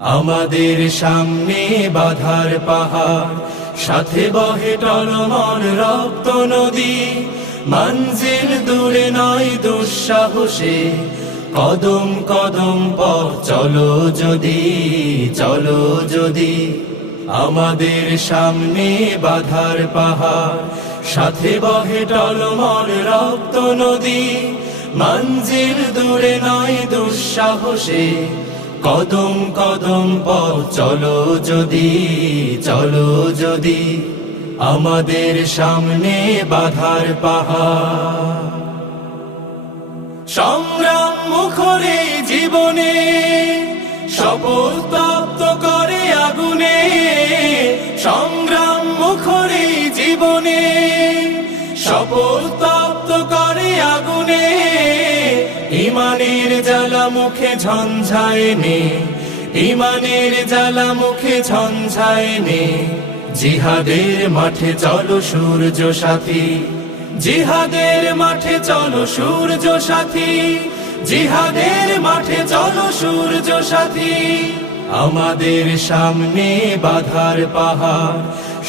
আমাদের সামনে বাধার পাহাড়, সাথে বহে টলমল রক্ত নদী। মঞ্জিল দূরে নয় দুঃসাহসে, কদম কদম পথ চলো যদি, চলো যদি। আমাদের সামনে বাধার পাহাড়, সাথে বহে টলমল রক্ত নদী। মঞ্জিল দূরে নয় দুঃসাহসে, কদম কদম পথ চলো যদি, চলো যদি। আমাদের সামনে বাধার পাহাড়, সংগ্রাম মুখরে জীবনে শপথ প্রাপ্ত করে আগুনে। সংগ্রাম মুখরে জীবনে শপথ প্রাপ্ত করে আগুনে। ইমানের জ্বালা মুখে ঝঞ্ঝায় নে, ইমানের জ্বালা মুখে ঝঞ্ঝায় নে। জিহাদের মাঠে চলো সূর্য সাথী, জিহাদের মাঠে চলো সূর্য সাথী, জিহাদের মাঠে চলো সূর্য সাথী। আমাদের সামনে বাধার পাহাড়,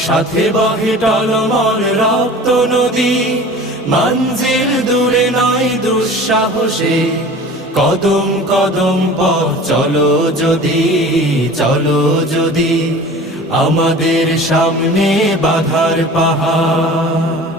সাথে বহে টলমল রক্ত নদী। মঞ্জিল দূরে নয় দুঃসাহসে, কদম কদম পথ চলো যদি, চলো যদি। আমাদের সামনে বাধার পাহাড়।